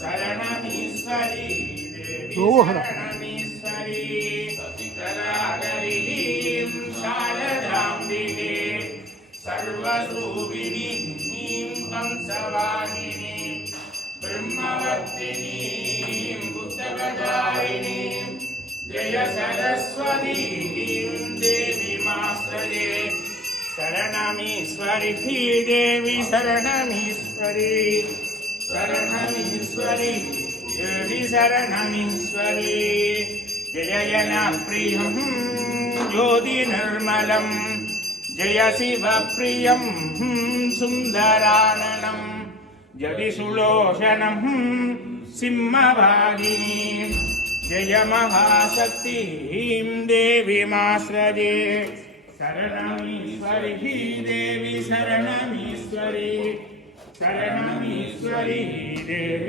शरणमीश्वरी देवी शरणमीश्वरी सतितरागरीं शारदाम्बिके सर्वरूपिणीं कंसवाहिनीं ब्रह्मवर्तिनीं बुद्धगदारिणीं जय सरस्वतीं देवीमाश्रये शरणमीश्वरी देवी शरणमीश्वरी शरणमीश्वरी देवी शरणमीश्वरी जय जनप्रियं ज्योतिर्निर्मलं जय शिवप्रियं सुन्दराननं जडिसुलोचनं सिंहवाहिनीं जय महाशक्तिं देवीमाश्रये शरणमीश्वरी देवी शरणमीश्वरी शरणमीश्वरी देवी।